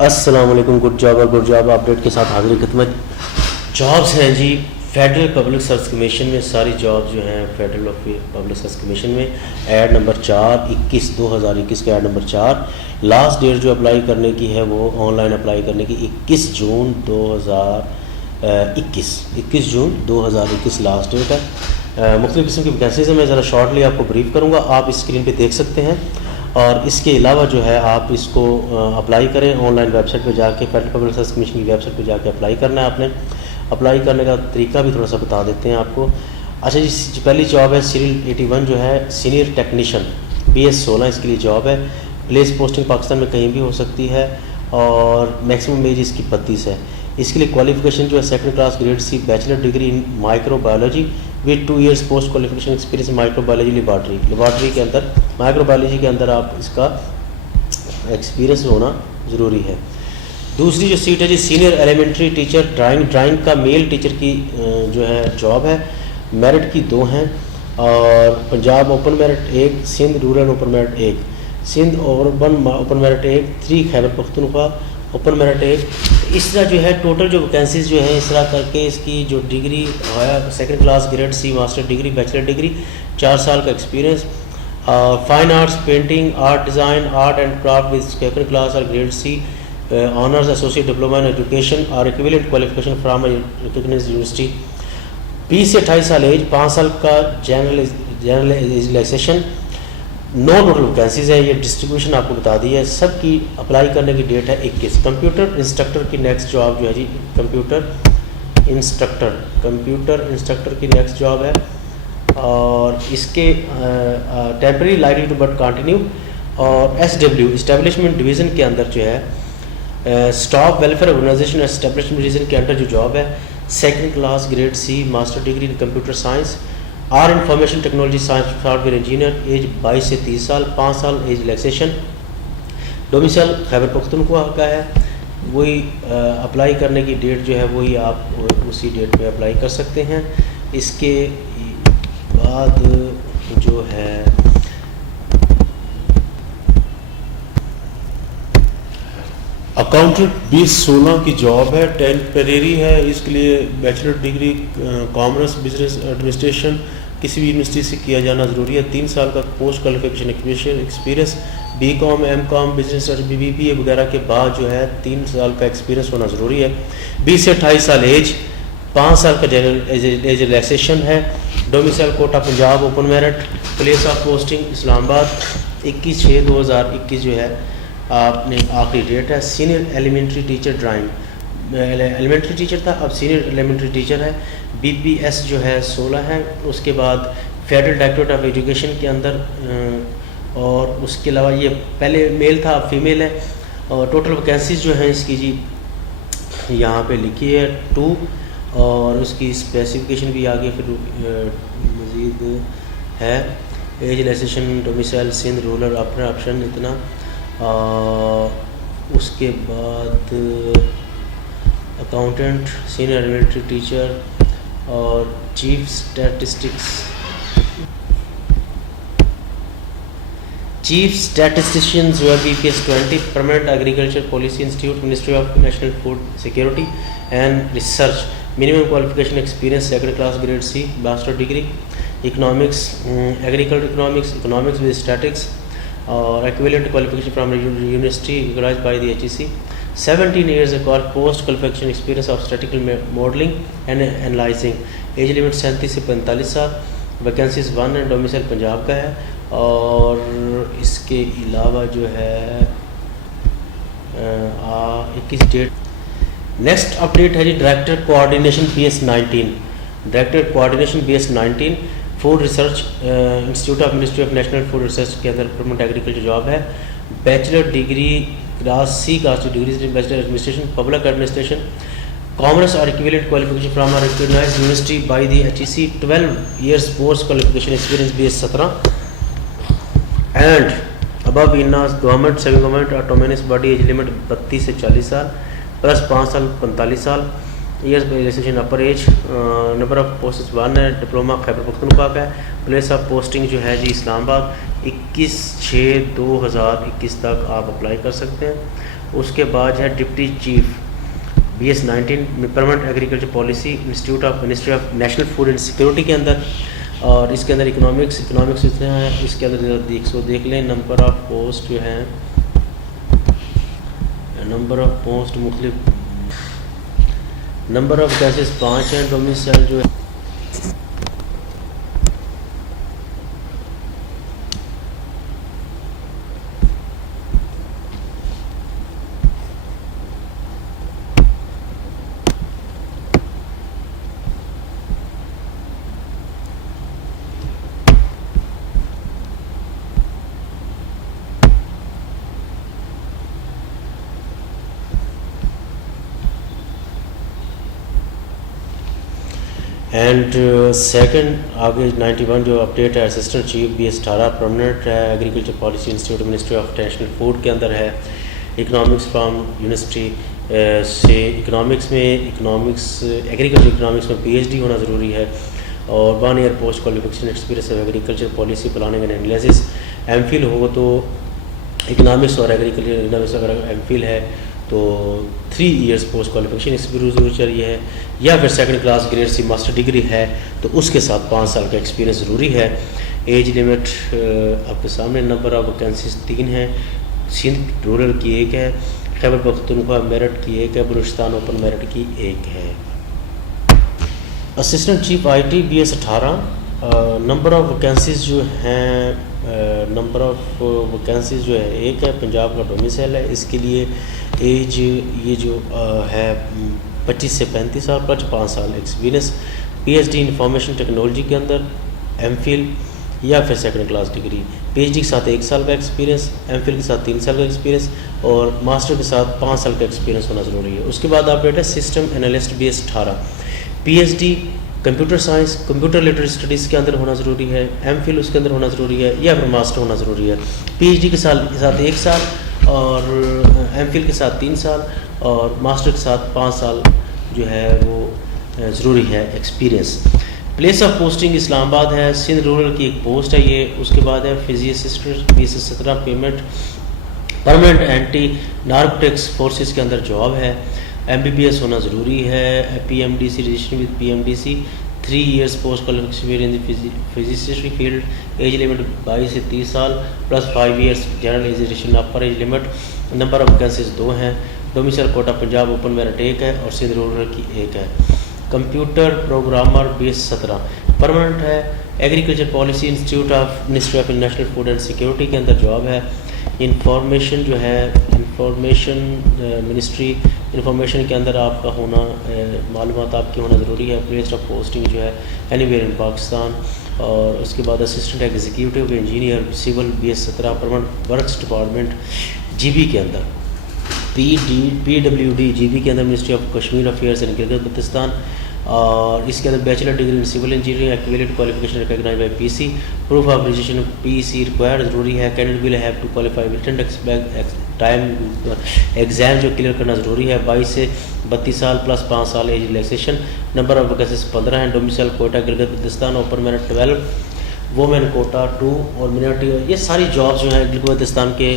अस्सलाम वालेकुम। Good job update के साथ हाजिर खिदमत। जॉब्स हैं जी फेडरल पब्लिक सर्विस कमीशन में, सारी जॉब जो हैं फेडरल पब्लिक सर्विस कमीशन में। ऐड नंबर 4/21/2021 का ऐड नंबर 4। लास्ट डेट जो अप्लाई करने की है वो ऑनलाइन अप्लाई करने की 21 जून 2021 लास्ट डेट है। मुख्तलिफ़ किस्म की वैकेंसीज़ हैं। मैं ज़रा शॉर्टली आपको ब्रीफ करूँगा, आप इस स्क्रीन पे देख सकते हैं। और इसके अलावा जो है आप इसको अप्लाई करें ऑनलाइन वेबसाइट पे जाके, फेडरल पब्लिक सर्विस कमीशन की वेबसाइट पे जाके अप्लाई करना है आपने। अप्लाई करने का तरीका भी थोड़ा सा बता देते हैं आपको। अच्छा जी, पहली जॉब है सीरियल 81 जो है सीनियर टेक्नीशियन BS 16, इसके लिए जॉब है। प्लेस पोस्टिंग पाकिस्तान में कहीं भी हो सकती है और मैक्सिमम एज इसकी 32 है। इसके लिए क्वालिफिकेशन जो है second class grade C bachelor degree in microbiology with 2 years post qualification experience microbiology laboratory के अंदर, माइक्रोबायोलॉजी के अंदर आप इसका एक्सपीरियंस होना ज़रूरी है। दूसरी जो सीट है जी सीनियर एलिमेंट्री टीचर ड्राइंग का मेल टीचर की जो है जॉब है। मेरिट की 2 हैं और Punjab open merit 1, Sindh rural open merit 1, Sindh urban open merit 1, 3 Khyber Pakhtunkhwa open merit 1। इस तरह जो है टोटल जो वैकेंसीज जो है इस तरह करके इसकी जो डिग्री है second class grade C master degree bachelor degree 4 साल का experience. Fine arts painting art design art and craft with second class और grade C honours associate diploma in education और equivalent qualification from recognised university. 20 से 28 साल age, 5 साल का general education. 9 total vacancies है। ये डिस्ट्रीब्यूशन आपको बता दी है। सबकी अप्लाई करने की डेट है 21। कंप्यूटर इंस्ट्रक्टर की नेक्स्ट जॉब जो है जी कंप्यूटर इंस्ट्रक्टर की नेक्स्ट जॉब है और इसके temporary likely to but continue. और SW इस्टेब्लिशमेंट डिवीज़न के अंदर जो है staff welfare organisation establishment division के अंदर जो जॉब है second class grade C master degree in computer science और information technology science software engineer, age 22 से 30 साल, 5 साल age relaxation. Domicile Khyber Pakhtunkhwa का है। वही अप्लाई करने की डेट जो है वही आप उसी डेट पे अप्लाई कर सकते हैं। इसके बाद जो है अकाउंटेंट 2016 की जॉब है, टेम्परेरी है। इसके लिए bachelor degree commerce business administration किसी भी यूनिवर्सिटी से किया जाना ज़रूरी है। 3 साल का post qualification experience BCom MCom business BBA वगैरह के बाद जो है 3 साल का एक्सपीरियंस होना ज़रूरी है। 20 से 28 साल एज, 5 साल का जनरल एज रिलैक्सेशन है। Domicile quota Punjab open merit, place of posting Islamabad. 21/6/2021 जो है आपने आखिरी डेट है। Senior elementary teacher drawing, elementary teacher था अब सीनियर एलिमेंट्री टीचर है। BPS जो है 16 है। उसके बाद फेडरल डायरेक्टरेट ऑफ एजुकेशन के अंदर और उसके अलावा ये पहले मेल था अब फीमेल है। और टोटल वैकेंसीज जो है इसकी जी यहाँ पे लिखी है 2 और उसकी स्पेसिफिकेशन भी आगे फिर मज़ीद है। Age relaxation domicile Sindh rural अपना ऑप्शन इतना। उसके बाद अकाउंटेंट सीनियर एलिमेंट्री टीचर और चीफ स्टैटिस्टिशियन जो है BPS 20 permanent agriculture policy institute ministry of national food security and research. Minimum qualification experience second class grade C master degree economics agriculture economics with statics और equivalent qualification from university recognized by the HEC. 17 years post qualification experience of statistical modeling and analyzing. Age limit 37 से 45 साल। Vacancies 1 है। Domicile Punjab का है। और इसके अलावा जो है 21 डेट। नेक्स्ट अपडेट है जी director coordination BS 19 food research institute of ministry of national food research के अंदर परमानेंट एग्रीकल्चर जॉब है। Bachelor degree class C cast degree bachelor administration public administration commerce और equivalent qualification from a recognised university by the HEC। 12 years post qualification experience BS 17 and above in government semi government autonomous body. Age limit 32 से 40 साल plus 5 साल 45 साल। Years relaxation upper as. Number of post 1 है। Diploma Khyber Pakhtunkhwa का है। Place of posting जो है जी इस्लामाबाद। 21/6/2021 तक आप अप्लाई कर सकते हैं। उसके बाद है deputy chief BS19 permanent agriculture policy institute of ministry of national food and security के अंदर, और इसके अंदर इकोनॉमिक्स इतने हैं। इसके अंदर देख लें नंबर ऑफ पोस्ट जो हैं, नंबर ऑफ पोस्ट मुख्तलिफ नंबर ऑफ वैकेंसीज 5 हैं। डोमिसाइल जो है एंड सेकंड आगे 91 जो अपडेट है असिस्टेंट चीफ BS18 परमानेंट है agriculture policy institute ministry of national food के अंदर है। इकोनॉमिक्स फ्राम यूनिवर्सिटी से इकोनॉमिक्स एग्रीकल्चर इकोनॉमिक्स में PhD होना ज़रूरी है, और 1 year post qualification experience of agriculture policy planning and analysis. MPhil हो तो इकोनॉमिक्स और एग्रीकल्चर इकोनॉमिक्स अगर MPhil है तो 3 इयर्स पोस्ट क्वालिफिकेशन एक्सपीरियंस ज़रूर चाहिए है, या फिर second class grade C master degree है तो उसके साथ 5 साल का एक्सपीरियंस ज़रूरी है। एज लिमिट आपके सामने, नंबर ऑफ वैकेंसीज 3 हैं। सिंध रूरल की 1 है, खैबर पख्तूनख्वा मेरठ की 1 है, बलूचिस्तान ओपन मेरठ की 1 है। Assistant chief IT BS18 number of vacancies जो हैं, नंबर ऑफ वैकेंसीज जो है 1 है, पंजाब का डोमिसाइल है। इसके लिए एज ये जो है 25 से 35 साल प्लस 5 साल एक्सपीरियंस। PhD इंफॉर्मेशन टेक्नोलॉजी के अंदर, MPhil या फिर सेकंड क्लास डिग्री। PhD के साथ 1 साल का एक्सपीरियंस, MPhil के साथ 3 साल का एक्सपीरियंस, और मास्टर के साथ 5 साल का एक्सपीरियंस होना ज़रूरी है। उसके बाद अपडेट है system analyst BS18 PhD computer science computer literacy studies के अंदर होना ज़रूरी है। MPhil उसके अंदर होना ज़रूरी है, या फिर मास्टर होना ज़रूरी है। PhD के साथ 1 साल, और MPhil के साथ 3 साल, और मास्टर के साथ 5 साल जो है वो ज़रूरी है experience. Place of posting Islamabad है, सिंध रूरल की एक पोस्ट है ये। उसके बाद है physicist BS17 payment permanent anti narcotics forces के अंदर जॉब है। MBBS होना ज़रूरी है। PMDC registration with PMDC 3 years post qualification in physicist field. Age limit 22 से 30 साल plus 5 years general education upper age limit. Number of vacancies 2 हैं। Domicile quota Punjab open merit 1 है, और सिंध रूरल की 1 है। कंप्यूटर प्रोग्रामर BS17 परमानेंट है। Agriculture policy institute of ministry of national food and security के अंदर जॉब है। इंफॉर्मेशन जो है इंफॉर्मेशन मिनिस्ट्री इंफॉर्मेशन के अंदर आपका होना मालूमात आपकी होना ज़रूरी है। प्लेस ऑफ पोस्टिंग जो है एनीवेयर इन पाकिस्तान। और उसके बाद assistant executive engineer civil BS17 permanent works department GB के अंदर। PWD GB के अंदर ministry of Kashmir affairs and Gilgit Baltistan. और इसके अंदर bachelor degree in civil engineering equivalent qualification recognised by PC। Proof of registration PC required ज़रूरी है। Candidate will have to qualify written time exam जो क्लियर करना ज़रूरी है। 22 से 32 साल प्लस 5 साल age relaxation. Number of vacancies 15 हैं। Domicile quota Gilgit Baltistan open merit 12, women quota 2, और मिनोरिटी ये सारी जॉब्स जो हैं गिलगित बल्तिस्तान के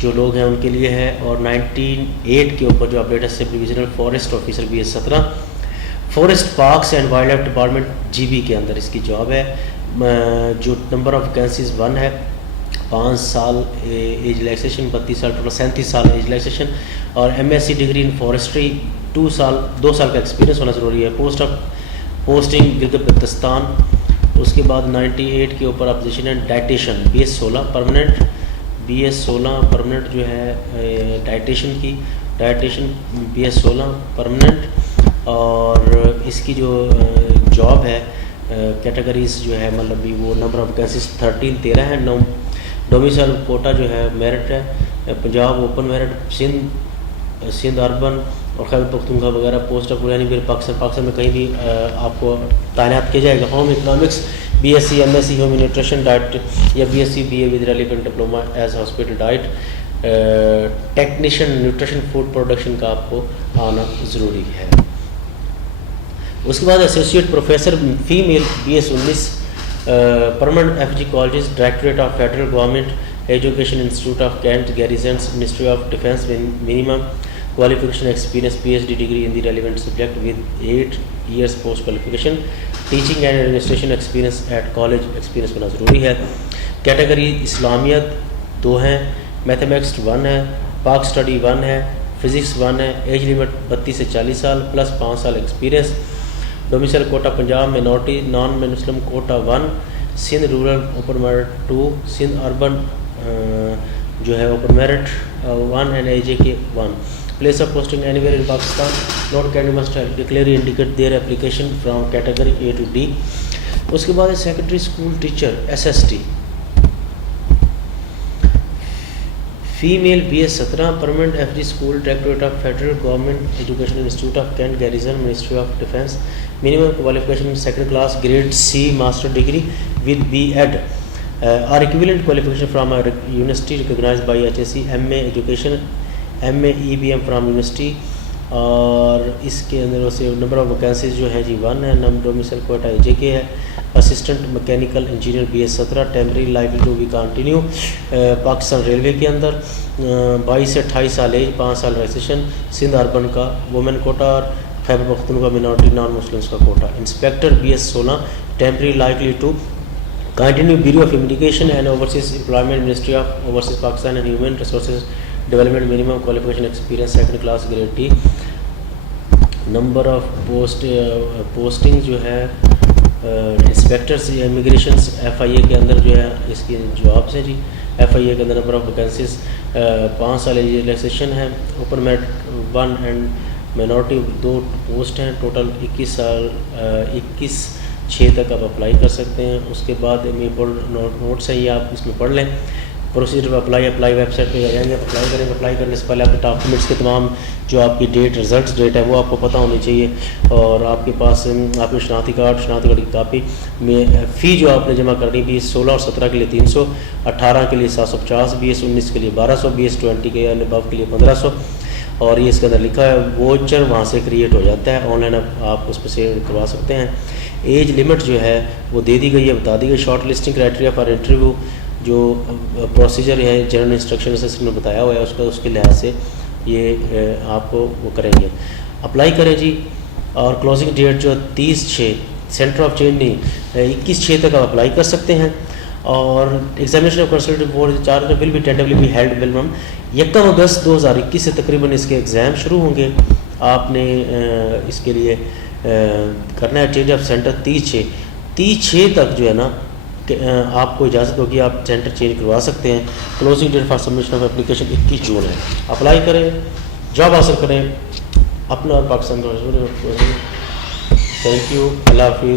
जो लोग हैं उनके लिए है। और 98 के ऊपर जो अपडेट है sub divisional forest officer BS17 forest parks and wild life department GB के अंदर इसकी जॉब है। जो नंबर ऑफ वैकेंसीज 1 है, 5 साल एज रिलैक्सेशन, 32 साल टोटल 37 साल एज रिलैक्सेशन। और MSc डिग्री इन फॉरेस्ट्री 2 साल का एक्सपीरियंस होना ज़रूरी है। पोस्टिंग गिलगित बल्तिस्तान। उसके बाद 98 के ऊपर अपोजिशन है dietitian BS16 permanent. BS16 permanent जो है डाइटिशियन BS16 परमानेंट। और इसकी जो जॉब है कैटेगरीज जो है मतलब भी वो नंबर ऑफ वैकेंसीज 13 है। डोमिसाइल कोटा जो है मेरिट है। Punjab open merit, Sindh urban और खैबर पख्तूनख्वा वगैरह पोस्ट ऑफ यानी फिर पाकिस्तान में कहीं भी आपको तैनात किया जाएगा। Home economics BSc MSc home nutrition diet, या BSc BA with relevant diploma as hospital diet technician nutrition food production का आपको आना ज़रूरी है। उसके बाद associate professor female BS19 permanent FG college, directorate of federal government education, institute of cantt garrisons, ministry of defence, minimum qualification experience PhD degree in the relevant subject with 8 years post qualification, teaching and administration experience at college experience होना ज़रूरी है। Category इस्लामियत 2 हैं, mathematics 1 है, पाक study 1 है, physics 1 है, as limit 32 से 40 साल प्लस 5 साल experience. Domicile quota Punjab, minority non Muslim quota 1, Sindh rural open merit 2, Sindh urban जो है open merit 1 and AJK 1। Place of posting anywhere in Pakistan, not candidate must clearly indicate their application from category A to D। उसके बाद secondary school teacher SST, female BS 17, permanent FG school, directorate of federal government education, institute of cantt garrison, ministry of defence, minimum qualification second class grade C master degree with B.Ed or equivalent qualification from university recognised by HSC, MA education, MA EBM from university. और इसके अंदर से number of vacancies जो है जी 1 है, number domicile quota AJK है, assistant mechanical engineer BS 17, temporary likely to be continue Pakistan railway के अंदर, 22 से 28 साल एज, 5 साल रजिस्ट्रेशन, सिंध अर्बन का वुमेन कोटा और Khyber Pakhtunkhwa minority non Muslims का quota. Inspector BS 16, temporary likely to continue bureau of immigration and overseas employment, ministry of overseas Pakistan and human resources development, minimum qualification experience second class grade D। Number of posting जो है inspectors immigration FIA के अंदर जो है इसकी jobs हैं जी। FIA के अंदर नंबर ऑफ वैकेंसीज 5 साल रिलैक्सेशन है, open merit 1 and minority 2 post हैं, टोटल 21 साल 21/6 तक आप अप्लाई कर सकते हैं। उसके बाद नोट्स हैं ये आप इसमें पढ़ लें। प्रोसीजर अप्लाई वेबसाइट पे जाएंगे, अप्लाई करेंगे। अप्लाई करने से पहले आपके डॉक्यूमेंट्स के तमाम जो आपकी रिजल्ट डेट है वो आपको पता होनी चाहिए और आपके पास आपके शनाख्ती कार्ड की कापी में फ़ी जो आपने जमा करनी BS 16 और 17 के लिए 300, 18 के लिए 750, BS 19 के लिए 1200, BS 20 के अबव के लिए 1500। और ये इसके अंदर लिखा है वोचर वहाँ से क्रिएट हो जाता है, ऑनलाइन आप उस पर से करवा सकते हैं। एज लिमिट जो है वो दे दी गई है, बता दी गई। Short listing criteria for interview जो प्रोसीजर है जनरल इंस्ट्रक्शन से बताया हुआ है उसके लिहाज से ये आपको वो करेंगे, अप्लाई करें जी। और क्लोजिंग डेट जो 30/6, सेंटर ऑफ चेंज नहीं 21/6 तक आप अप्लाई कर सकते हैं। और examination of consultative board charge will be tentatively be held minimum 1 अगस्त 2021 से तकरीबन इसके एग्ज़ाम शुरू होंगे। आपने इसके लिए करना है चेंज ऑफ सेंटर 30/6 तक जो है ना आपको इजाज़त होगी, आप सेंटर चेंज करवा सकते हैं। Closing date for submission of application 21 June है। अप्लाई करें, जॉब हासिल करें अपना और पाकिस्तान का। थैंक यू, अल्लाह हाफिज़।